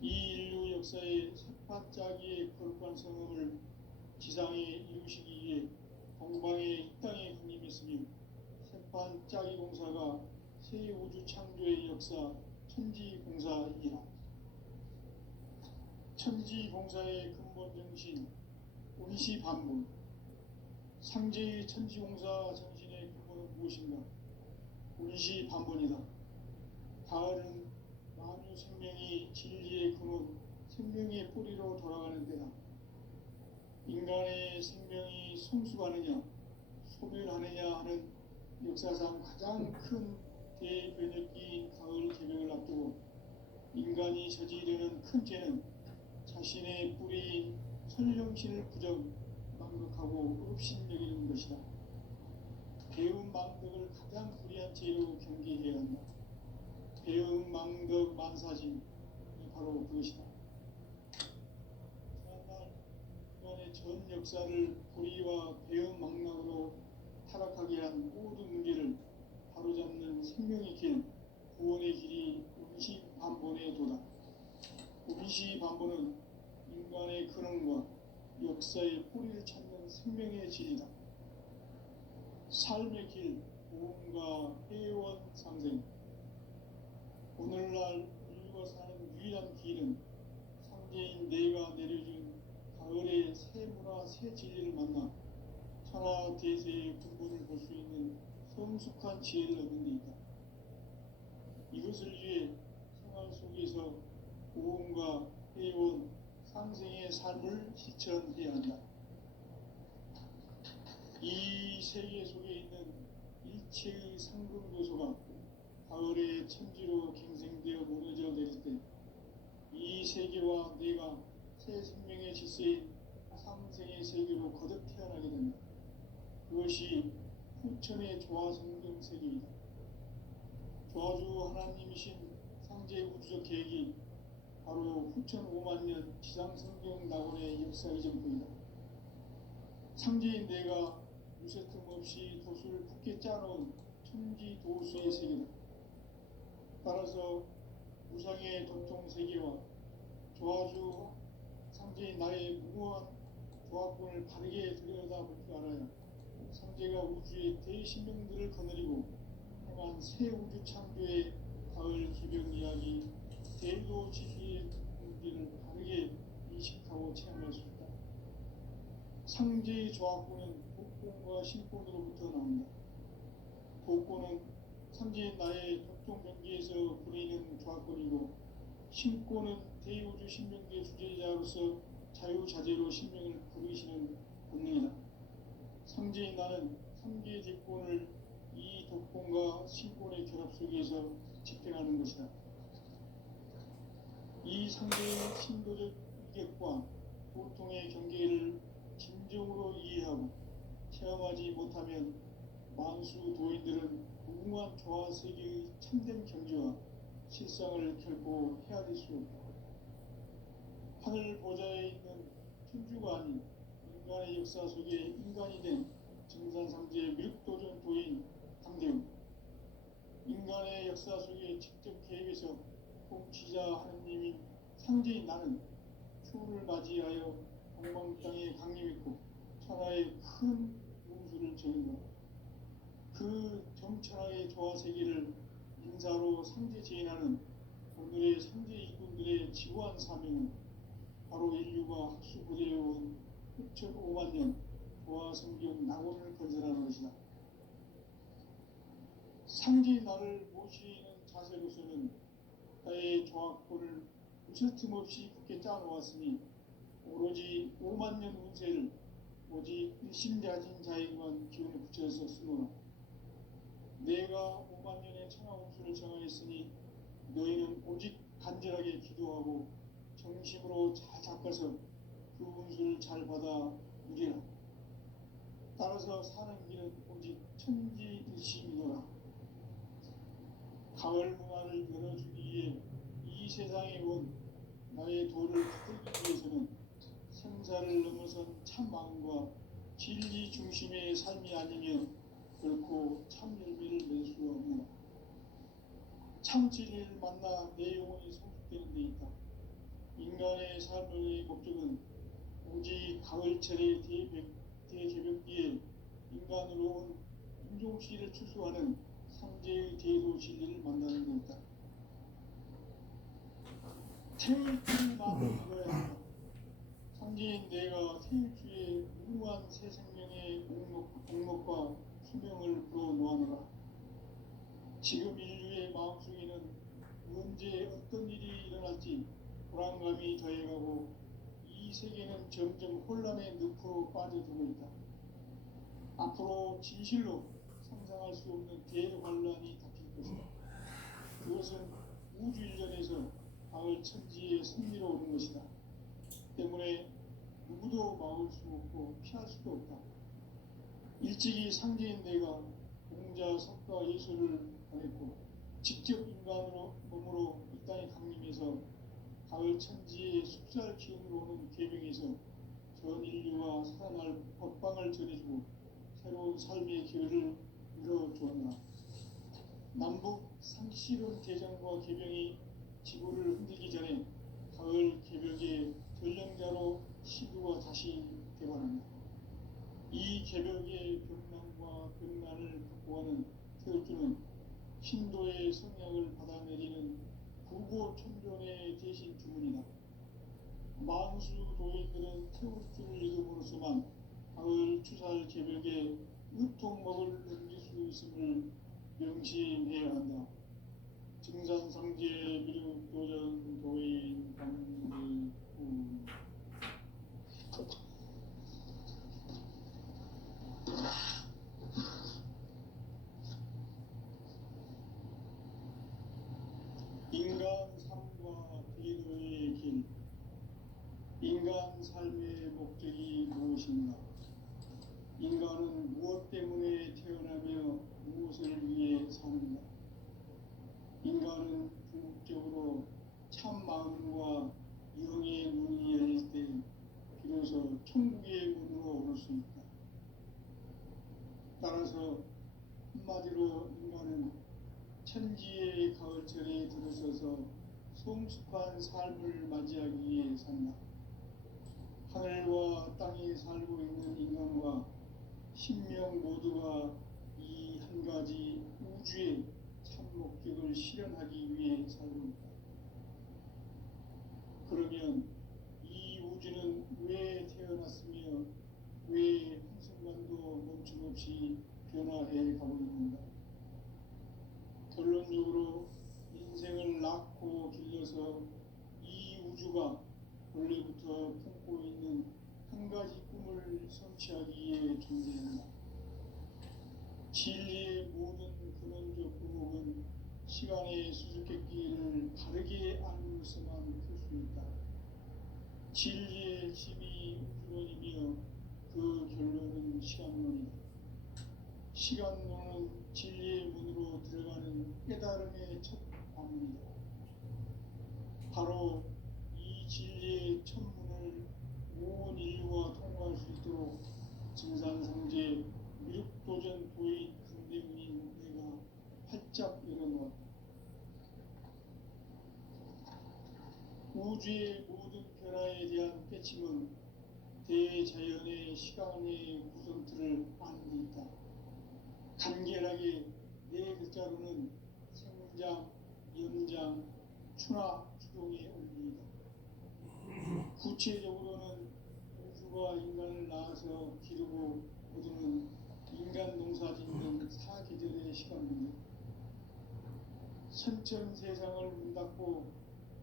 이 인류 역사의 새판짜기의 거룩한 성음을 지상에 이루시기 위해 동방의 이 땅에 군림했으며 새판짜기 공사가 새 우주 창조의 역사 천지공사이기라. 천지공사의 근본 정신 운시반문. 상제의 천지공사 정신의 근본은 무엇인가? 운시반문이다. 가을은 만유 생명이 진리의 근원, 생명의 뿌리로 돌아가는 때다. 인간의 생명이 성숙하느냐, 소멸하느냐 하는 역사상 가장 큰 대변혁기인 가을 개명을 앞두고 인간이 저지르는 큰 죄는 자신의 뿌리인 설령신을 망각하고 업신여기는 것이다. 배은망덕을 가장 불의한 죄로 경계해야 한다. 배은망덕 만사진이 바로 그것이다. 지난날 인간의 전 역사를 불의와 배은망락으로 타락하게 한 모든 문제를 바로잡는 생명의 길, 구원의 길이 운시반본의 도다. 운시반본은 인간의 근원과 역사의 뿌리를 찾는 생명의 질이다. 삶의 길, 보험과 회원 상생. 오늘날 인류가 사는 유일한 길은 상제인 내가 내려준 가을의 새 문화, 새 진리를 만나 천하 대세의 근본을 볼 수 있는 성숙한 지혜를 얻는 데 있다. 이것을 위해 생활 속에서 보험과 회원, 상생의 삶을 실천해야 한다. 이 세계 속에 있는 일체의 상금 요소가 가을의 천지로 갱생되어 무너져 내릴 때 이 세계와 내가 새 생명의 질서인 상생의 세계로 거듭 태어나게 된다. 그것이 후천의 조화성경 세계이다. 조화주 하나님이신 상제 우주적 계획이 바로 후천 5만 년 지상성경 낙원의 역사의 전부이다. 상제인 내가 유세틈 없이 도수를 굳게 짜놓은 천지 도수의 세계다. 따라서 무상의 도통 세계와 조화주 상제인 나의 무모한 조합권을 바르게 들여다볼 줄 알아야 상제가 우주의 대신명들을 거느리고 행한 새 우주 창조의 가을 기병 이야기, 대도 진리의 문제를 바르게 인식하고 체험할 수 있다. 상제의 조합권은 복권과 신권으로부터 나온다. 복권은 상제인 나의 독종 경계에서 부리는 조합권이고, 신권은 대우주 신명계 주제자로서 자유자재로 신명을 부르시는 본능이다. 상제인 나는 3개의 대권을 이 독권과 신권의 결합 속에서 집행하는 것이다. 이 상제의 신도적 위격과 보통의 경계를 진정으로 이해하고 체험하지 못하면 만수 도인들은 무궁한 조화 세계의 참된 경지와 실상을 결코 헤아릴 수 없다. 하늘 보좌에 있는 천주가 아닌 인간의 역사 속에 인간이 된 정산상제의 밀도전 도인 당대웅. 인간의 역사 속에 직접 계획해서 통치자 하느님인 상제인 나는 추후를 맞이하여 동방 땅에 강림했고 천하의 큰 운수를 정했노라. 그 정천하의 조화 세계를 인사로 상제 제인하는 오늘의 상제 이군들의 지구한 사명은 바로 인류가 학수부대해온 6,5만 년 조화 성경 낙원을 건설하는 것이다. 상제의 나를 모시는 자세로서는 나의 조합권을 무쇠틈 없이 굳게 짜놓았으니 오로지 5만 년 운세를 오직 일심자진 자에게만 기운을 붙여서 쓰노라. 내가 5만 년의 천하 운수를 정하였으니 너희는 오직 간절하게 기도하고 정심으로 잘 닦아서 그 운수를 잘 받아 누리라. 따라서 사는 길은 오직 천지일심이노라. 가을 문화를 열어주기 위해 이 세상에 온 나의 도를 받들기 위해서는 생사를 넘어선 참 마음과 진리 중심의 삶이 아니면 결코 참 열매를 낼 수 없노라. 참 진리를 만나 내 영혼이 성숙되는 데 있다. 인간의 삶의 목적은 오직 가을철의 대개벽기에 인간으로 온 인종시를 추수하는 상제의 대도 진리를 만나는 것이다. 태울 줄을 마음을 먹어야 한다. 상제인 내가 태울 주의 무궁한 새 생명의 목록과 수명을 불어놓아노라. 지금 인류의 마음속에는 언제 어떤 일이 일어날지 불안감이 더해가고 이 세계는 점점 혼란의 늪으로 빠져들고 있다. 앞으로 진실로 상상할 수 없는 대환란이 닥칠 것이다. 그것은 우주 일련에서 가을 천지의 승리로 오는 것이다. 때문에 누구도 막을 수 없고 피할 수도 없다. 일찍이 상제인 내가 공자, 석가, 예수를 보냈고 직접 인간으로 몸으로 이 땅에 강림해서 가을 천지의 숫살 기운으로 오는 계명에서 전 인류와 살아날 법방을 전해주고 새로운 삶의 기회를 열어주었나. 남북 상실은 대장과 계명이 지구를 흔들기 전에 가을 개벽의 전령자로 시두가 다시 되어간다. 이 개벽의 벽난과 벽난을 극복하는 태울주는 신도의 성령을 받아내리는 구고천존의 대신 주문이다. 만수 도인들은 태울주를 읽음으로써만 가을 추살 개벽의 으통목을 넘길 수 있음을 명심해야 한다. 증산상제 미륵도전 도인 강대구 인간 삶과 비도의 길. 인간 삶의 목적이 무엇인가? 인간은 무엇 때문에 태어나며 무엇을 위해 사는가? 인간은 궁극적으로 참 마음과 영의 문이 열릴 때 비로소 천국의 문으로 오를 수 있다. 따라서 한마디로 인간은 천지의 가을철에 들어서서 성숙한 삶을 맞이하기 위해 산다. 하늘과 땅에 살고 있는 인간과 신명 모두가 이 한 가지 우주의 참 목적을 실현하기 위해 살고 있다. 그러면 이 우주는 왜 태어났으며 왜 한순간도 멈춤없이 변화해 가고 있는가? 결론적으로 인생을 낳고 길러서 이 우주가 원래부터 품고 있는 한 가지 꿈을 성취하기 위해 존재한다. 진리의 모든 근원적 구멍은 시간의 수수께끼를 바르게 알므로서만 풀 수 있다. 진리의 핵심이 우주론이며 그 결론은 시간론이다. 시간론은 진리의 문으로 들어가는 깨달음의 첫 방문이다. 바로 이 진리의 첫 문을 온 인류가 통과할 수 있도록 증산상제 미륵도전 도인 강대문인 내가 활짝 열어놓았다. 우주의 모든 변화에 대한 깨침은 대자연의 시간의 구성틀을 아는 데 있다. 간결하게 네 글자로는 생장, 연장, 추나 추동의 원리이다. 구체적으로는 우주가 인간을 낳아서 기르고 거두는 인간 농사 짓는 사계절의 시간입니다. 선천 세상을 문 닫고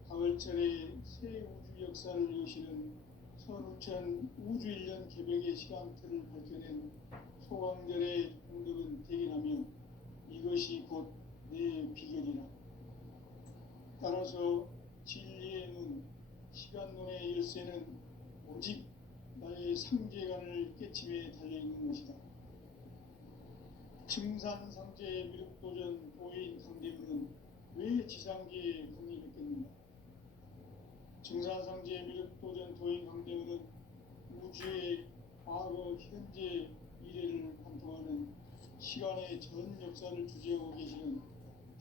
가을철에 새 우주 역사를 여시는 선우천 우주일년 개벽의 시간틀을 밝혀낸 소강절의 공덕은 대견하며 이것이 곧 내 비결이라. 따라서 진리의 눈, 시간론의 열쇠는 오직 나의 상제관을 깨침에 달려있는 것이다. 증산상제 미륵도전 도인 강대문은 왜 지상계에 강림했겠는가? 증산상제 미륵도전 도인 강대문은 우주의 과거, 현재, 미래를 관통하는 시간의 전 역사를 주재하고 계시는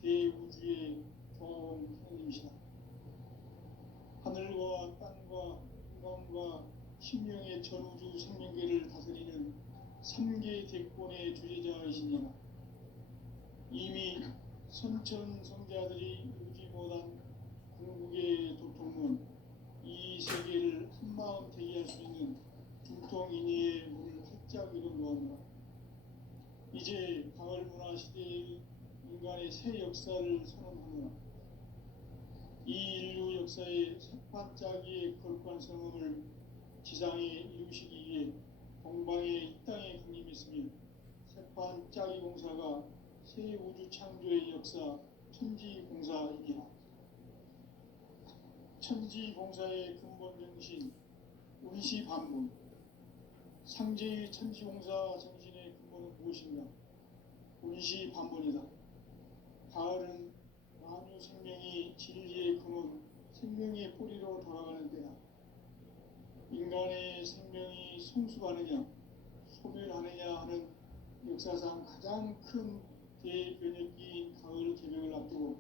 대우주의 교황 하나님이시다. 하늘과 땅과 인간과 신명의 전우주 생명계를 다스리는 삼계 대권의 주제자이시니라. 이미 선천성자들이 이루지 못한 궁극의 도통은 이 세계를 한마음 되게 할 수 있는 중통인의의 문을 활짝 열어놓았노라. 이제 가을 문화 시대의 인간의 새 역사를 선언하노라. 이 인류 역사의 새반짝이의 거룩한 성음을 지상에 이루시기 위해 동방에 이 땅에 군림했으며 새반짝이 공사가 새 우주 창조의 역사 천지공사이니라. 천지공사의 근본 정신 운시반본, 상제의 천지공사 정신의 근본은 무엇인가? 운시반본이다. 가을은 만유 생명이 진리의 근원, 생명의 뿌리로 돌아가는 때다. 인간의 생명이 성숙하느냐, 소멸하느냐 하는 역사상 가장 큰 대변혁기인 가을 개명을 앞두고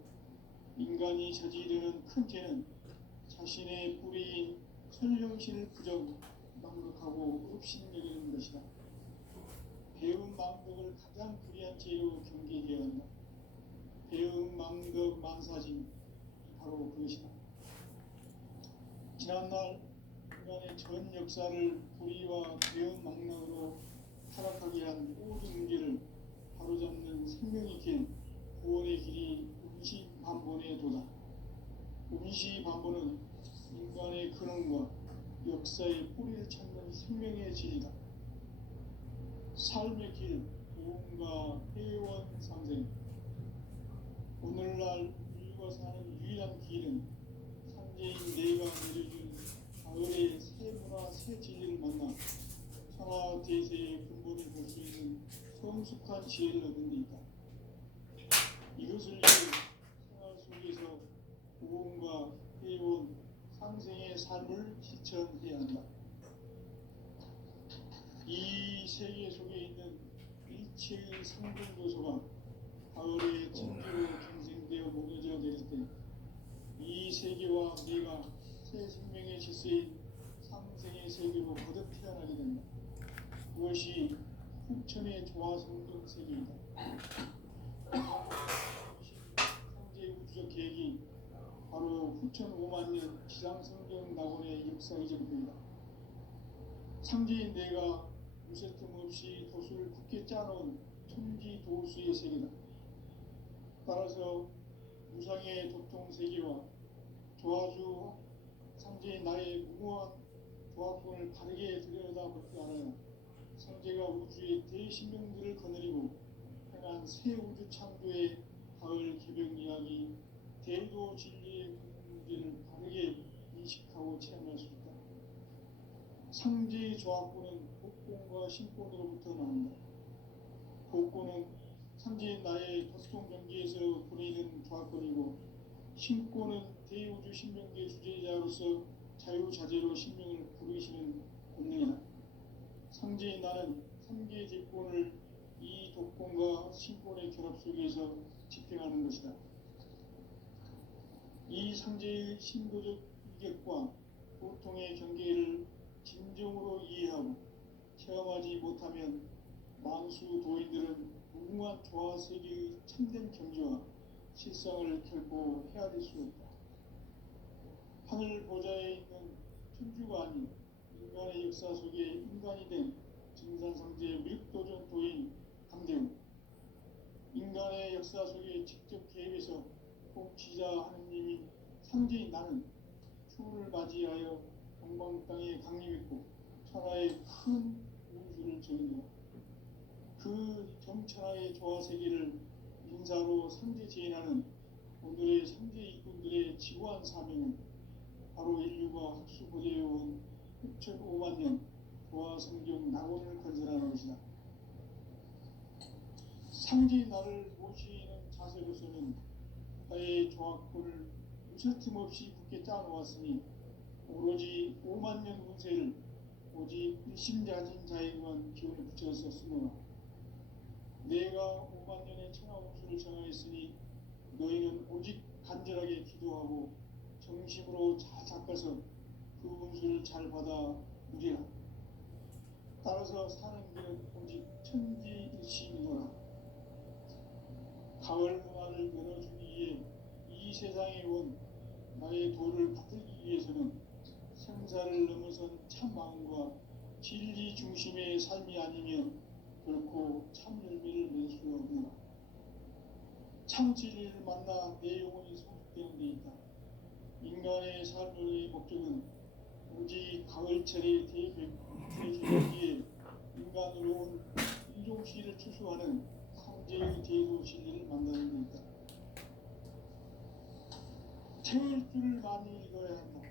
인간이 저지르는 큰 죄는 자신의 뿌리인 설령신을 부정, 망극하고 업신여기는 것이다. 배움 망덕을 가장 불의한 죄로 경계해야 한다. 배움 망덕 만사진, 바로 그것이다. 지난날 인간의 전 역사를 불의와 배움 망락으로 타락하게 한 모든 문제를 바로잡는 생명의 길, 구원의 길이 운시반본의 도다. 운시반본은 인간의 근원과 역사의 뿌리를 찾는 생명의 진리다. 삶의 길, 구원과 회원 상생. 오늘날 인류가 사는 유일한 길은 상제인 내가 내려준 가을의 새 문화, 새 진리를 만나 천하 대세의 근본을 볼 수 있는 성숙한 지혜를 얻는 데 있다. 이것을 위해 생활 속에서 구원과 회원, 상생의 삶을 실천해야 한다. 이 세계 속에 있는 일체의 상등 요소가 가을의 진주로 경생되어 녹여져 내릴 때 이 세계와 내가 새 생명의 질서인 상생의 세계로 거듭 태어나게 된다. 그것이 후천의 조화성경 세계이다. 상제의 우주적 계획이 바로 후천 5만 년 지상성경 낙원의 역사이적 때이다. 상제인 내가 무쇠 틈 없이 도수를 굳게 짜놓은 천지 도수의 세계다. 따라서 무상의 도통 세계와 조화주 상제인 나의 무모한 조합권을 바르게 들여다볼 줄 알아야 상제가 우주의 대신명들을 거느리고 행한 새 우주 창조의 가을 개병 이야기, 대도 진리의 문제를 바르게 인식하고 체험할 수 있다. 상제의 조합권은 복권과 신권으로부터 나온다. 복권은 상제인 나의 도통 경계에서 보내는 조합권이고, 신권은 대우주 신명계 주제자로서 자유자재로 신명을 부르시는 본능이다. 상제인 나는 3개 대권을 이 독권과 신권의 결합 속에서 집행하는 것이다. 이 상제의 신도적 이격과 보통의 경계를 진정으로 이해하고 체험하지 못하면 만수 도인들은 무궁한 조화세계의 참된 경지와 실상을 결코 헤아릴 수 없다. 하늘 보좌에 있는 천주가 아닌 인간의 역사 속에 인간이 된 증산상제 밀도전 도인 감대우, 인간의 역사 속에 직접 개입해서 통치자 하느님인 상제인 나는 추후를 맞이하여 동방 땅에 강림했고 천하의 큰 우주를 정의하고 그 정천하의 조화세계를 인사로 상제 제인하는 오늘의 상제 일꾼들의 지구한 사명은 바로 인류가 학수고대해온 6,5만 년 조화성경 낙원을 건설하는 것이다. 상제의 나를 모시는 자세로서는 나의 조합권을 무쇠 틈 없이 굳게 짜놓았으니 오로지 5만 년 운세를 오직 일심자진 자에게만 기운을 붙였었으므로 내가 5만 년의 천하 운수를 정하였으니 너희는 오직 간절하게 기도하고 정심으로 잘 닦아서 그 운수를 잘 받아 누리라. 따라서 사는 길은 오직 천지일심이노라. 가을 문화를 열어주기 위해 이 세상에 온 나의 도를 받들기 위해서는 생사를 넘어선 참 마음과 진리 중심의 삶이 아니면 결코 참 열매를 낼 수 없노라. 참 진리를 만나 내 영혼이 성숙되는 데 있다. 인간의 삶의 목적은 오직 가을철의 대개혁기에 인간으로 온 인종시를 추수하는 상제의 대도 진리를 만나는 데 있다. 태울 줄을 많이 읽어야 한다.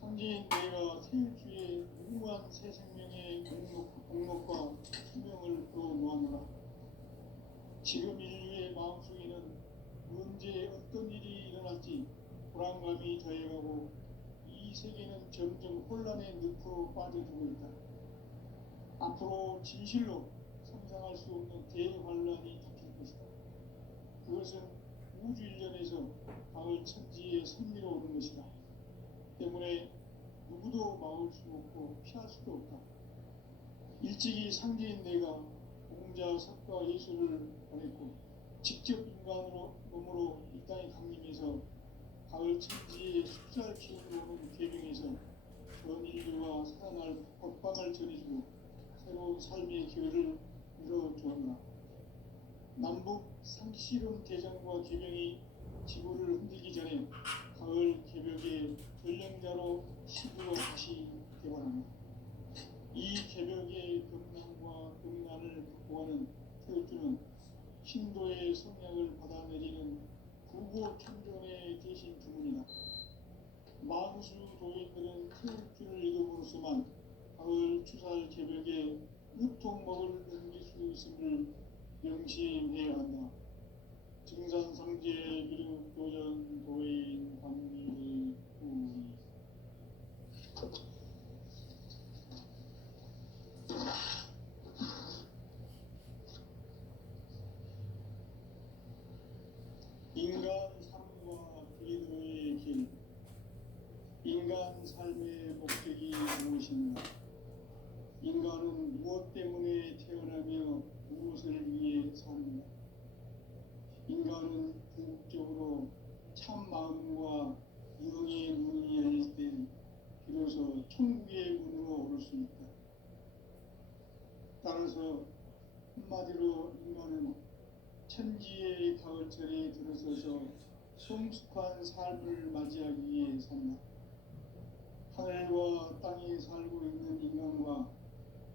상제인 내가 태울 주의 무궁한 새 생명의 공목과 수명을 풀어놓았노라. 지금 인류의 마음속에는 언제 어떤 일이 일어날지 불안감이 더해가고 이 세계는 점점 혼란의 늪으로 빠져들고 있다. 앞으로 진실로 상상할 수 없는 대환란이 닥칠 것이다. 그것은 우주 일련에서 가을 천지의 선미로 오는 것이다. 때문에 누구도 막을 수 없고 피할 수도 없다. 일찍이 상제인 내가 공자, 석가, 예수를 보냈고 직접 인간으로 몸으로 이 땅에 강림해서 가을 천지의 숫살 기운으로 오는 계명에서 전 인류와 살아날 법방을 전해주고 새로운 삶의 기회를 열어주었나. 남북 상실은 대장과 계명이 지구를 흔들기 전에 가을 개벽의 전령자로 시부가 다시 개발합니다. 이 개벽의 경난과 경난을 극복하는 태극주는 신도의 성약을 받아내리는 구보천존의 대신 주문이다. 만수 도인들은 태극주를 읽음으로써만 가을 추살 개벽에 우통목을 넘길 수 있음을 명심해야 한다. 증산상제 미륵 도전 도인 관리 우리 인간 삶과 그리스도의 길. 인간 삶의 목적이 무엇인가? 인간은 무엇 때문에 태어나며 무엇을 위해 사는가? 인간은 궁극적으로 참 마음과 영의 문이 열릴 때 비로소 천국의 문으로 오를 수 있다. 따라서 한마디로 인간은 천지의 가을철에 들어서서 성숙한 삶을 맞이하기 위해 산다. 하늘과 땅에 살고 있는 인간과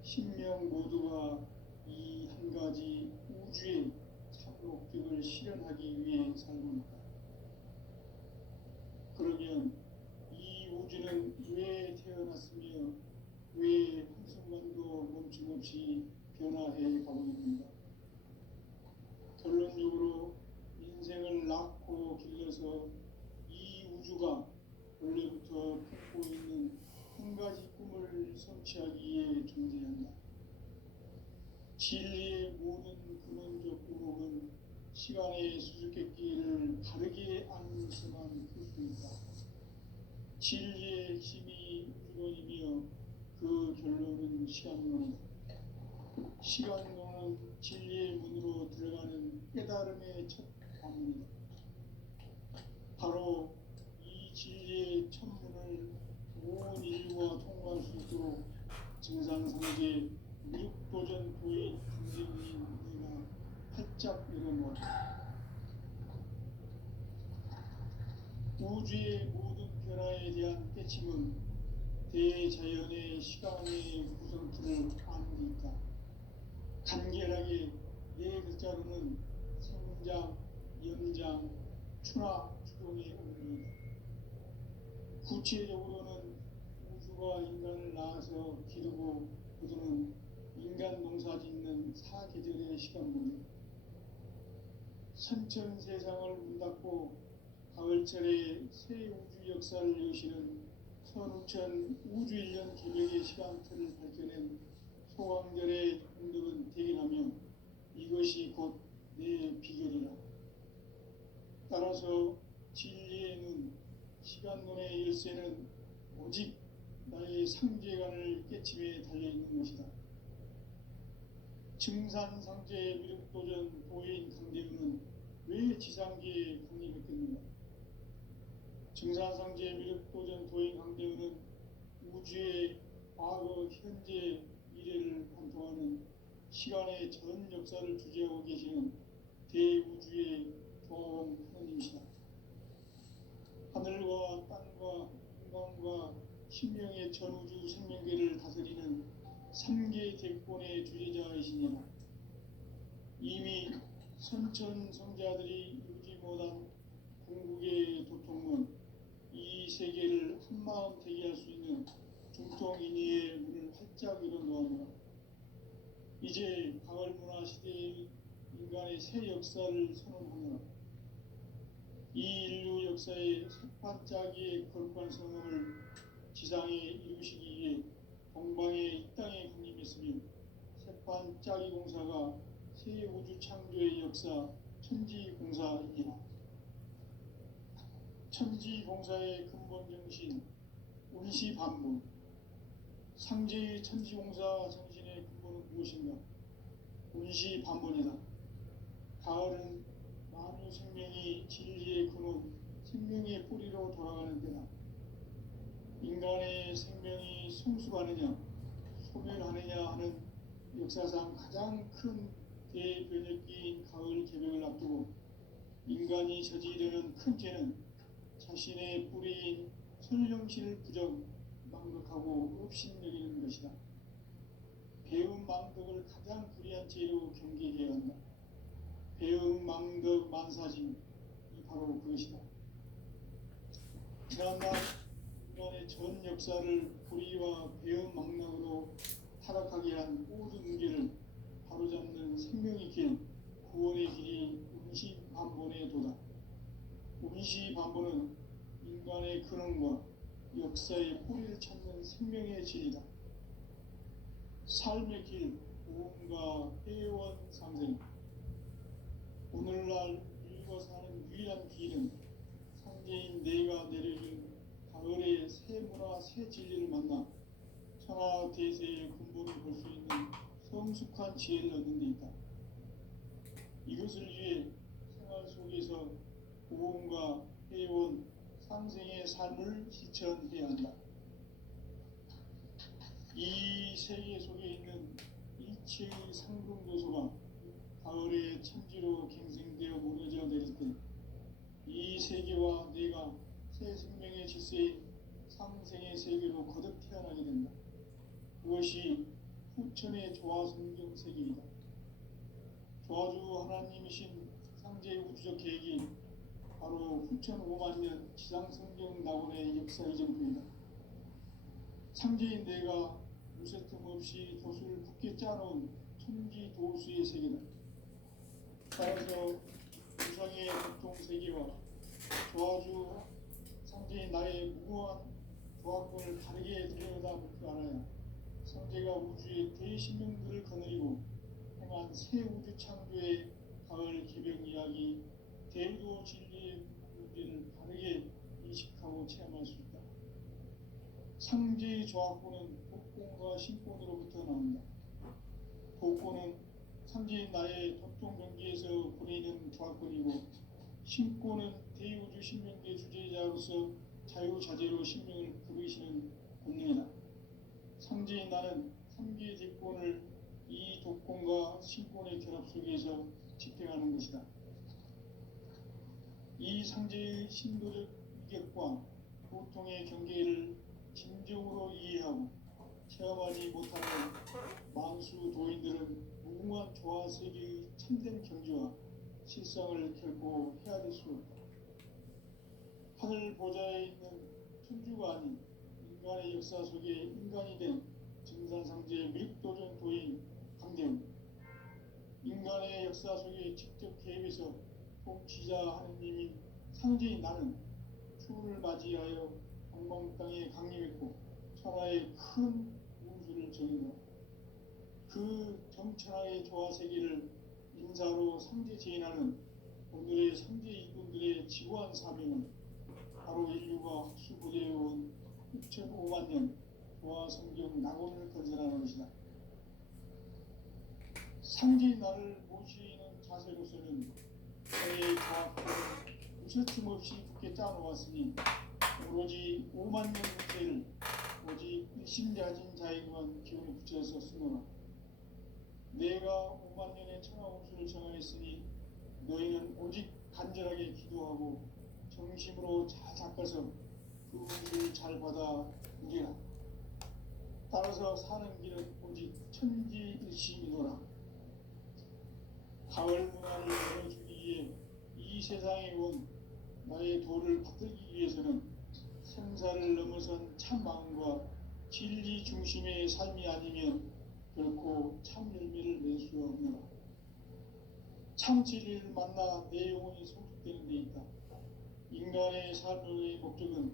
신명 모두가 이 한 가지 우주의 참 목적을 실현하기 위해 살고 있다. 그러면 이 우주는 왜 태어났으며 왜 한순간도 멈춤없이 변화해 가고 있는가? 결론적으로 인생을 낳고 길러서 이 우주가 원래부터 품고 있는 한 가지 꿈을 성취하기 위해 존재한다. 진리의 모든 근원적 의목은 시간의 수수께끼를 바르게 알면서만 풀 수 있다. 진리의 핵심이 우주론이며 그 결론은 시간론이다. 시간론은 진리의 문으로 들어가는 깨달음의 첫 관문이다. 바로 이 진리의 첫문을 온 인류가 통과할 수 있도록 증산상제 미륵도전 도의 선생님 내가 활짝 열어놓았다. 우주의 모든 변화에 대한 깨침은 대자연의 시간의 구성틀을 아는 데 있다. 간결하게 네 글자로는 성장, 연장, 추나 추동의 원리이다. 구체적으로는 우주가 인간을 낳아서 기르고 거두는 인간 농사 짓는 사계절의 시간분이 선천 세상을 문 닫고 가을철에 새 우주 역사를 여시는 선우천 우주일년 개벽의 시간틀을 밝혀낸 소강절의 운동은 대견하며 이것이 곧 내 비결이라. 따라서 진리의 눈, 시간론의 열쇠는 오직 나의 상제관을 깨침에 달려있는 것이다. 증산상제 미륵도전 도인 강대우는 왜 지상계에 강림했겠는가? 증산상제 미륵도전 도인 강대우는 우주의 과거, 현재, 미래를 관통하는 시간의 전 역사를 주재하고 계시는 대우주의 조화원 하나님이시다. 하늘과 땅과 인간과 신명의 전우주 생명계를 다스리는 3개 대권의 주제자이시니라. 이미 선천성자들이 이루지 못한 궁극의 도통은 이 세계를 한마음 되게 할 수 있는 중통인의의 문을 활짝 열어놓았노라. 이제 가을문화 시대의 인간의 새 역사를 선언하노라. 이 인류 역사의 새반짝이의 거룩한 성음을 지상에 이루시기 위해 동방의 이 땅에 강림했으며 새반짝이 공사가 새 우주 창조의 역사 천지공사이니라. 천지공사의 근본 정신 운시반문. 상제의 천지공사 정신의 근본은 무엇인가? 운시반문이다. 가을은 만유 생명이 진리의 근원, 생명의 뿌리로 돌아가는 때다. 인간의 생명이 성숙하느냐, 소멸하느냐 하는 역사상 가장 큰 대변혁기인 가을 개벽을 앞두고 인간이 저지르는 큰 죄는 자신의 뿌리인 선령신을 부정, 망극하고 업신여기는 것이다. 배움 망덕을 가장 불의한 죄로 경계해야 한다. 배움 망덕 만사짐이 바로 그것이다. 지난날 인간의 전 역사를 불의와 배움 망락으로 타락하게 한 모든 문제를 바로잡는 생명의 길, 구원의 길이 운시반본의 도다. 운시반본은 인간의 근원과 역사의 뿌리를 찾는 생명의 질이다. 삶의 길, 보험과 회원 상생. 오늘날 인류가 사는 유일한 길은 상제인 내가 내려준 가을의 새 문화, 새 진리를 만나 천하 대세의 근본을 볼 수 있는 성숙한 지혜를 얻는 데 있다. 이것을 위해 생활 속에서 보험과 회원, 상생의 삶을 실천해야 한다. 이 세계 속에 있는 일체의 상등 요소가 가을의 천지로 갱생되어 무너져 내릴 때 이 세계와 내가 새 생명의 질서인 상생의 세계로 거듭 태어나게 된다. 그것이 후천의 조화성경 세계이다. 조화주 하나님이신 상제의 우주적 계획이 바로 후천 5만 년 지상성경 낙원의 역사 이전부이다. 상제인 내가 무쇠 틈 없이 도수를 굳게 짜놓은 천지 도수의 세계다. 따라서 우상의 보통 세계와 조화주 상제인 나의 무고한 조화권을 다르게 들여다볼 줄 알아야 상제가 우주의 대신명들을 거느리고 행한 새 우주 창조의 가을 개벽 이야기, 대도 진리의 문제를 다르게 인식하고 체험할 수 있다. 상제의 조화권은 복권과 신권으로부터 나온다. 복권은 상제인 나의 도통 경계에서 보내는 조화권이고, 신권은 대우주 신명계 주제자로서 자유자재로 신명을 부르시는 본능이다. 상제인 나는 3개의 대권을 이 독권과 신권의 결합 속에서 집행하는 것이다. 이 상제의 신도적 위격과 보통의 경계를 진정으로 이해하고 체험하지 못하는 만수 도인들은 무궁한 조화세계의 참된 경지와 실상을 결코 헤아릴 수 없다. 하늘 보좌에 있는 천주가 아닌 인간의 역사 속에 인간이 된 증산상제 미륵도전 도인 강대우. 인간의 역사 속에 직접 개입해서 통치자 하느님인 상제인 나는 추운을 맞이하여 방방 땅에 강림했고 천하의 큰 우주를 정의하고 그 정천하의 조화세계를 인사로 상제 제인하는 오늘의 상제 이군들의 지구한 사명은 바로 인류가 학수고대해온 6,500만 년 도화 성경 낙원을 건설하는 것이다. 상제의 나를 모시는 자세로서는 저의 과학을 우스침 없이 굳게 짜놓았으니 오로지 5만 년 문제를 오직 일심자진 자에게만 기운을 붙여서 쓰노라. 내가 5만 년의 천하홍수를 정하였으니 너희는 오직 간절하게 기도하고 정심으로 잘 닦아서 그 운을 잘 받아 누리라. 따라서 사는 길은 오직 천지일심이노라. 가을 문화를 열어주기 위해 이 세상에 온 나의 도를 받들기 위해서는 생사를 넘어선 참 마음과 진리 중심의 삶이 아니면 결코 참 열매를 낼 수 없노라. 참 진리를 만나 내 영혼이 성숙되는 데 있다. 인간의 삶의 목적은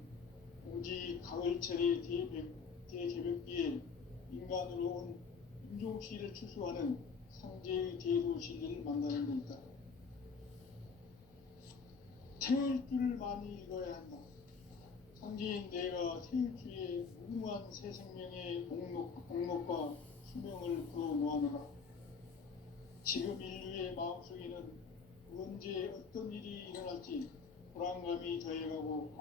오직 가을철의 대개벽기에 인간으로 온 인종씨를 추수하는 상제의 대도 진리를 만나는 데 있다. 태울 줄을 많이 읽어야 한다. 상제인 내가 태울 주의 무궁한 새 생명의 목록과 수명을 풀어놓아노라. 지금 인류의 마음속에는 언제 어떤 일이 일어날지 불안감이 더해가고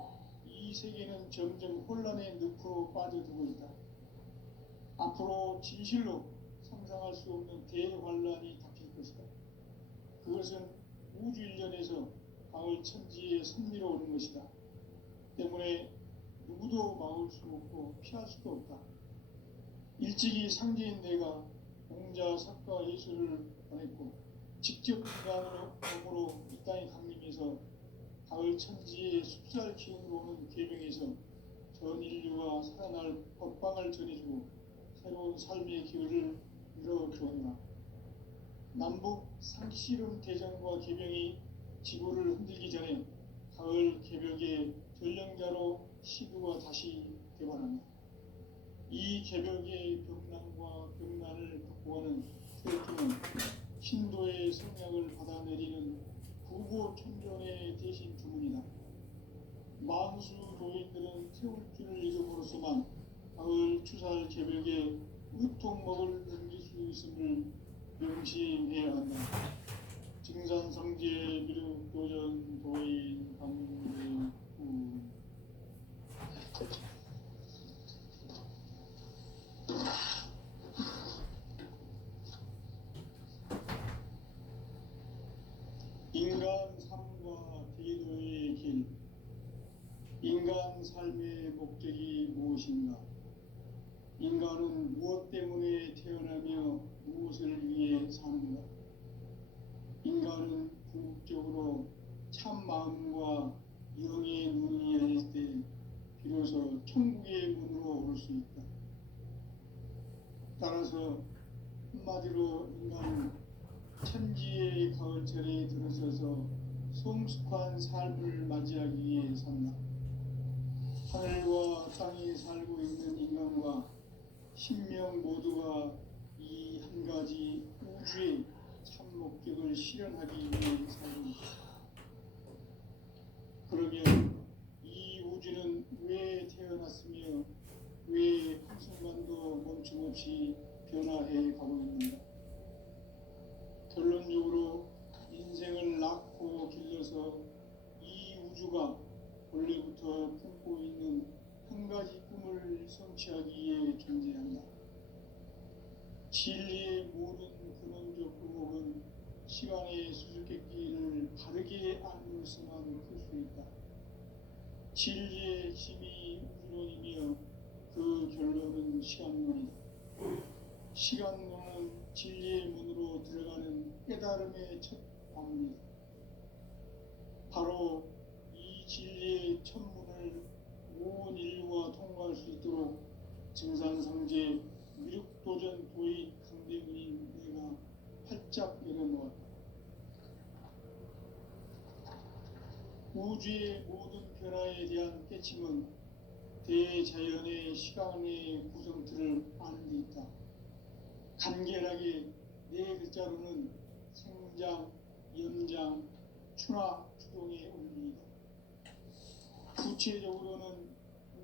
이 세계는 점점 혼란의 늪으로 빠져들고 있다. 앞으로 진실로 상상할 수 없는 대환란이 닥칠 것이다. 그것은 우주 일련에서 가을 천지에 섭리로 오는 것이다. 때문에 누구도 막을 수 없고 피할 수도 없다. 일찍이 상제인 내가 공자, 석가, 예수를 보냈고 직접 인간으로 이 땅에 강림해서 가을 천지의 숲살 기운으로 오는 계명에서 전 인류가 살아날 법방을 전해주고 새로운 삶의 기회를 열어주었나. 남북 상씨름 대전과 계명이 지구를 흔들기 전에 가을 개벽의 전령자로 시두가 다시 개발한다. 이 개벽의 벽난과 벽난을 극복하는 태울주는 신도의 성약을 받아내리는 부고천존의 대신 주문이다. 만수 도인들은 태울주를 이름으로서만 가을 추살 개벽에 의통목을 넘길 수 있음을 명심해야 한다. 증산성제 미륵도전 도인 강대후. 인간 삶과 대도의 길. 인간 삶의 목적이 무엇인가? 인간은 무엇 때문에 태어나며 무엇을 위해 사는가? 인간은 궁극적으로 참 마음과 영의 눈이 열릴 때 비로소 천국의 문으로 오를 수 있다. 따라서 한마디로 인간은 천지의 가을철에 들어서서 성숙한 삶을 맞이하기 위해 산다. 하늘과 땅에 살고 있는 인간과 신명 모두가 이 한 가지 우주의 참 목적을 실현하기 위해 살고 그러면 이 우주는 왜 태어났으며 왜 한순간도 멈춤없이 변화해 가고 있는가? 결론적으로 인생을 낳고 길러서 이 우주가 원래부터 품고 있는 한 가지 꿈을 성취하기 위해 존재한다. 진리의 모든 근원적 의목은 시간의 수수께끼를 바르게 알므로서만 풀 수 있다. 진리의 핵심이 우주론이며 그 결론은 시간론이다. 시간론은 진리의 문으로 들어가는 깨달음의 첫 방문이다. 바로 이 진리의 첫 문을 온 인류가 통과할 수 있도록 증산성제 미륵도전 도의 강대문인 내가 활짝 열어놓았다. 우주의 모든 변화에 대한 깨침은 대자연의 시간의 구성틀을 아는 데 있다. 간결하게 네 글자로는 생장, 연장, 추나 추동의 원리이다. 구체적으로는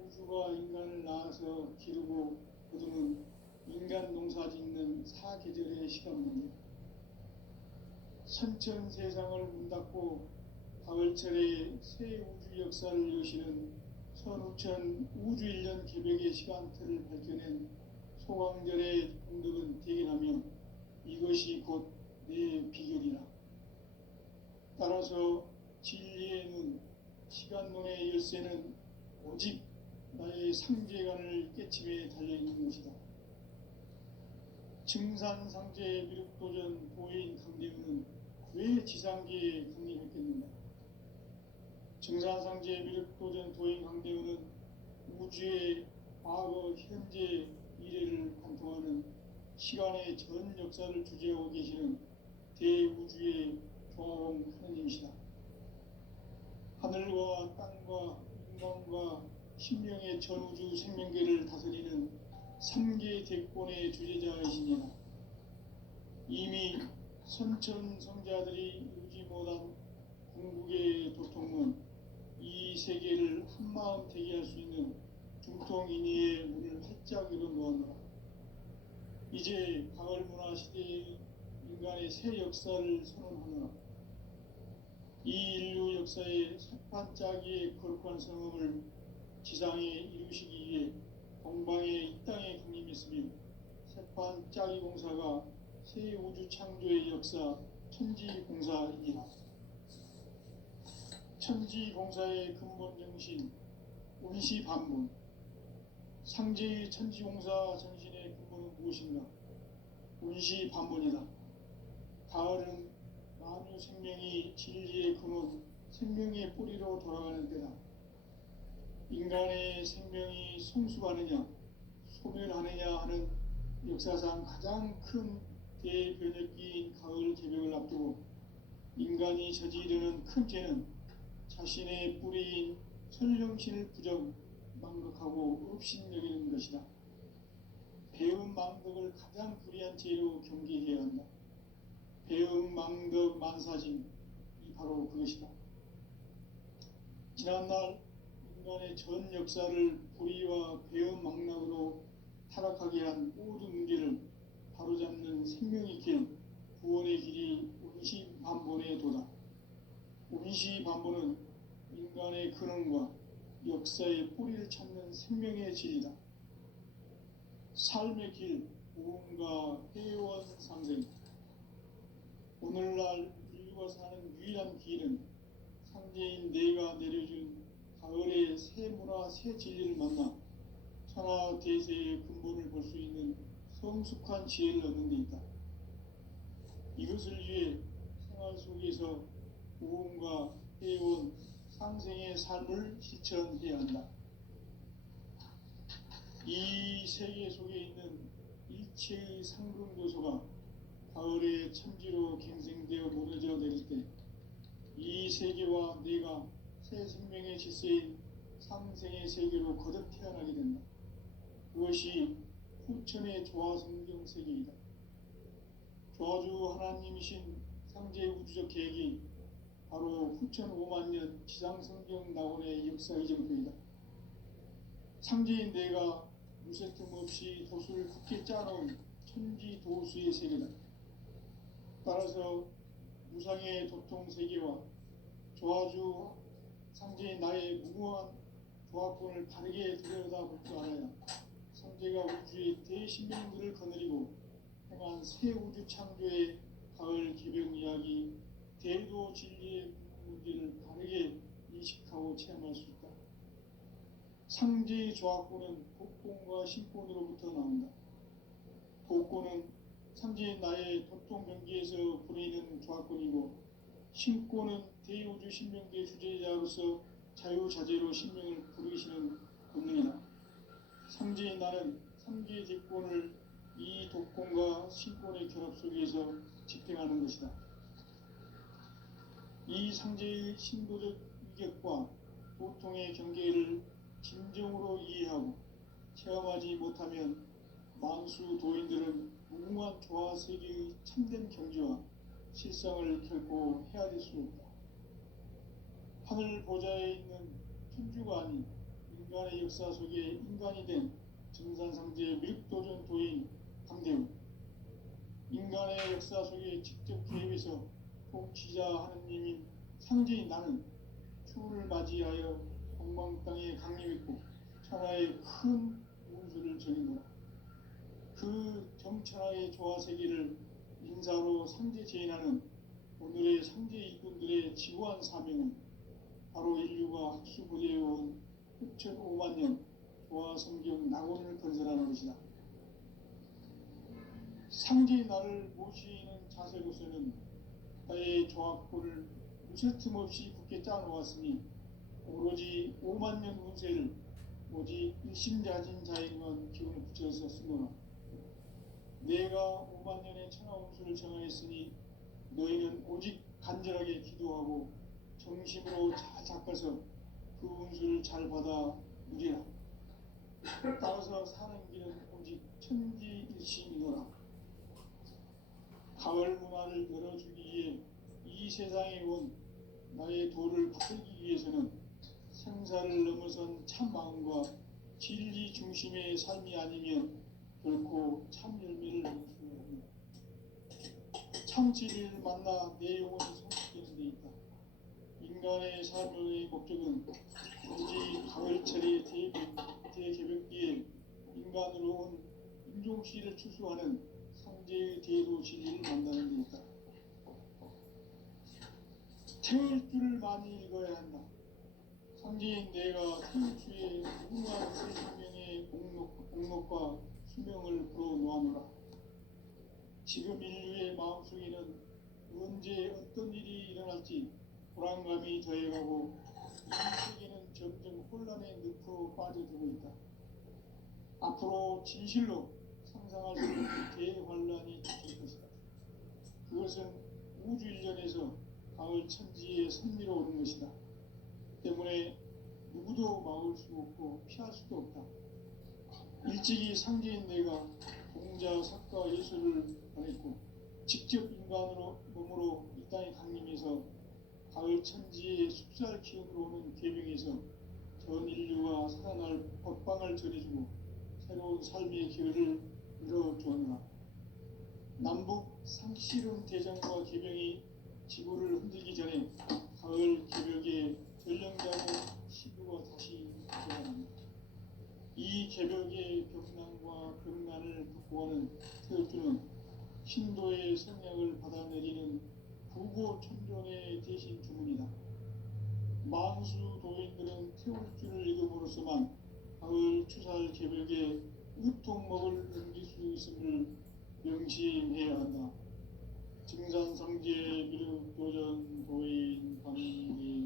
우주가 인간을 낳아서 기르고 거두는 인간 농사 짓는 사계절의 시간입니다. 선천 세상을 문 닫고 가을철에 새 우주 역사를 여시는 선우천 우주일년 개벽의 시간틀을 밝혀낸 소강절의 공덕은 대견하며 이것이 곧 내 비결이라. 따라서 진리의 눈, 시간론의 열쇠는 오직 나의 상제관을 깨침에 달려있는 것이다. 증산상제 미륵도전 도인 강대우는 왜 지상계에 강림했겠는가? 증산상제 미륵도전 도인 강대우는 우주의 과거, 현재, 미래를 관통하는 시간의 전 역사를 주재하고 계시는 대우주의 조화공 하느님이시다. 하늘과 땅과 인간과 신명의 전우주 생명계를 다스리는 3계 대권의 주재자이시니라. 이미 선천 성자들이 이루지 못한 궁극의 도통은 이 세계를 한마음 되게 할 수 있는 중통인의의 문을 활짝 열어놓았노라. 이제 가을 문화 시대의 인간의 새 역사를 선언하노라. 이 인류 역사의 석판짜기의 거룩한 성음을 지상에 이루시기 위해 동방에 이 땅에 강림했으며 석판짜기 공사가 새 우주 창조의 역사 천지공사이니라. 천지공사의 근본 정신 운시반문. 상제의 천지공사 정신의 근본은 무엇인가? 운시반문이다. 가을은 만유 생명이 진리의 근원, 생명의 뿌리로 돌아가는 때다. 인간의 생명이 성숙하느냐, 소멸하느냐 하는 역사상 가장 큰 대변혁기인 가을 개벽을 앞두고 인간이 저지르는 큰 죄는 자신의 뿌리인 설령신을 부정, 망각하고 업신여기는 것이다. 배음 망덕을 가장 불의한 죄로 경계해야 한다. 배음 망덕 만사진이 바로 그것이다. 지난날 인간의 전 역사를 불의와 배음 망락으로 타락하게 한 모든 문제를 바로잡는 생명의 길, 구원의 길이 운시반본의 도다. 운시반본은 인간의 근원과 역사의 뿌리를 찾는 생명의 진리다. 삶의 길, 무언가 회원 상생. 오늘날 인류가 사는 유일한 길은 상제인 내가 내려준 가을의 새 문화, 새 진리를 만나 천하 대세의 근본을 볼 수 있는 성숙한 지혜를 얻는 데 있다. 이것을 위해 생활 속에서 무언가 회원 상생의 삶을 실천해야 한다. 이 세계 속에 있는 일체의 상금 요소가 가을의 천지로 갱생되어 무너져 내릴 때 이 세계와 내가 새 생명의 질서인 상생의 세계로 거듭 태어나게 된다. 그것이 후천의 조화성경 세계이다. 조화주 하나님이신 상제의 우주적 계획이 바로 후천 5만 년 지상성경 낙원의 역사 이정표이다. 상제인 내가 무쇠 틈 없이 도수를 굳게 짜놓은 천지 도수의 세계다. 따라서 무상의 도통 세계와 조화주 상제인 나의 무궁한 조화권을 바르게 들여다볼 줄 알아야 상제가 우주의 대신명들을 거느리고 행한 새 우주 창조의 가을 개벽 이야기, 대도 진리의 문제를 바르게 인식하고 체험할 수 있다. 상제의 조화권은 독권과 신권으로부터 나온다. 독권은 상제인 나의 도통 경계에서 부리는 조화권이고, 신권은 대우주 신명계 주제자로서 자유자재로 신명을 부르시는 권능이다. 상제인 나는 상계의 대권을 이 독권과 신권의 결합 속에서 집행하는 것이다. 이 상제의 신도적 위격과 도통의 경계를 진정으로 이해하고 체험하지 못하면 만수 도인들은 무궁한 조화세계의 참된 경지와 실상을 결코 헤아릴 수 없다. 하늘 보좌에 있는 천주가 아닌 인간의 역사 속에 인간이 된 증산상제의 밀도전 도인 강대우, 인간의 역사 속에 직접 개입해서 통치자 하느님인 상제인 나는 추후를 맞이하여 동방 땅에 강림했고 천하의 큰 운수를 전인노라. 그 정천하의 조화세계를 인사로 상제 제인하는 오늘의 상제 일꾼들의 지구한 사명은 바로 인류가 학수부대해온 6,500만 년 조화성경 낙원을 건설하는 것이다. 상제의 나를 모시는 자세로서는 나의 조합골을 무쇠틈 없이 굳게 짜놓았으니 오로지 5만 년 운세를 오직 일심자진 자에게만 기운을 붙여서 쓰노라. 내가 5만 년의 천하 운수를 정하였으니 너희는 오직 간절하게 기도하고 정심으로 잘 닦아서 그 운수를 잘 받아 누리라. 따라서 사는 길은 오직 천지일심이노라. 가을 문화를 열어주기 위해 이 세상에 온 나의 도를 붙들기 위해서는 생사를 넘어선 참 마음과 진리 중심의 삶이 아니면 결코 참 열매를 낼 수 없는 참 진리를 만나 내 영혼이 성숙되는 데 있다. 인간의 삶의 목적은 오직 가을철의 대개벽기에 인간으로 온 인종씨를 추수하는 상제의 대도 진리를 만나는 데 있다. 태울 줄을 많이 읽어야 한다. 상제인 내가 태울주의 무궁한 새 생명의 공록과 수명을 불어놓아노라. 지금 인류의 마음속에는 언제 어떤 일이 일어날지 불안감이 더해가고 이 세계는 점점 혼란의 늪으로 빠져들고 있다. 앞으로 진실로 상상할 수 없는 대환란이 닥칠 것이다. 그것은 우주 일전에서 가을 천지에 선미로운 것이다. 때문에 누구도 막을 수 없고 피할 수도 없다. 일찍이 상제인 내가 공자, 석가, 예수를 보냈고 직접 인간으로 몸으로 이 땅에 강림해서 가을 천지의 숲살 기운으로 오는 계명에서 전 인류가 살아날 법방을 전해주고 새로운 삶의 기회를 열어주었노라. 남북 상실은 대전과 계명이 지구를 흔들기 전에 가을 개벽에 전령자고 시부가 다시 돌아갑니다. 이 개벽의 벽난과 벽난을 극복하는 태울주는 신도의 성약을 받아내리는 부고 천존의 대신 주문이다. 만수 도인들은 태울주를 읽음으로써만 가을 추살 개벽에 우통먹을 넘길 수 있음을 명심해야 한다. 증산상제 미륵도전 도인 강리후.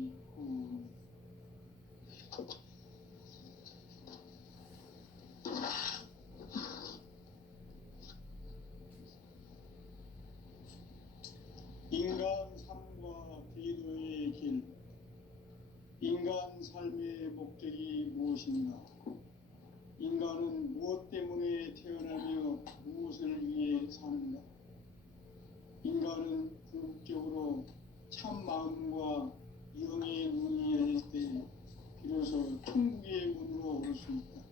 인간 삶과 기도의 길. 인간 삶의 목적이 무엇인가? 인간은 무엇 때문에 태어나며 무엇을 위해 사는가? 인간은 궁극적으로 참 마음과 영의 문이 열릴 때 비로소 천국의 문으로 올 수 있다.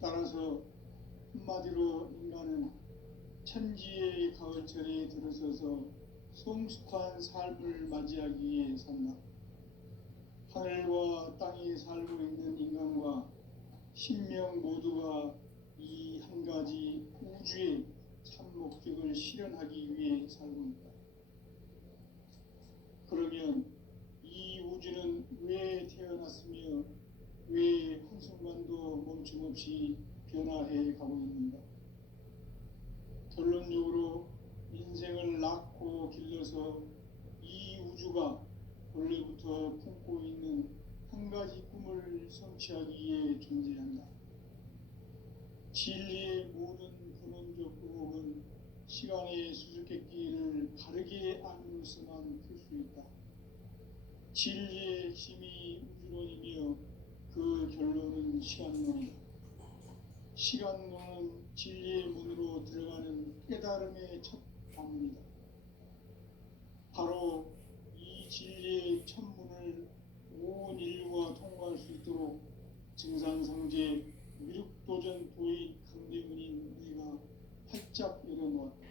따라서 한마디로 인간은 천지의 가을철에 들어서서 성숙한 삶을 맞이하기 위해 산다. 하늘과 땅에 살고 있는 인간과 신명 모두가 이 한 가지 우주의 참 목적을 실현하기 위해 살고 있다. 그러면 이 우주는 왜 태어났으며 왜 한순간도 멈춤없이 변화해 가고 있는가? 결론적으로 인생을 낳고 길러서 이 우주가 원래부터 품고 있는 한 가지 꿈을 성취하기 위해 존재한다. 진리의 모든 근원적 의혹은 시간의 수수께끼를 바르게 알므로서만 풀 수 있다. 진리의 핵심이 우주론이며 그 결론은 시간론이다. 시간론은 진리의 문으로 들어가는 깨달음의 첫 방문이다. 바로 이 진리의 첫 문을 온 인류가 통과할 수 있도록 증산상제 미륵도전 도의 강대문인 너희가 활짝 열어놓았다.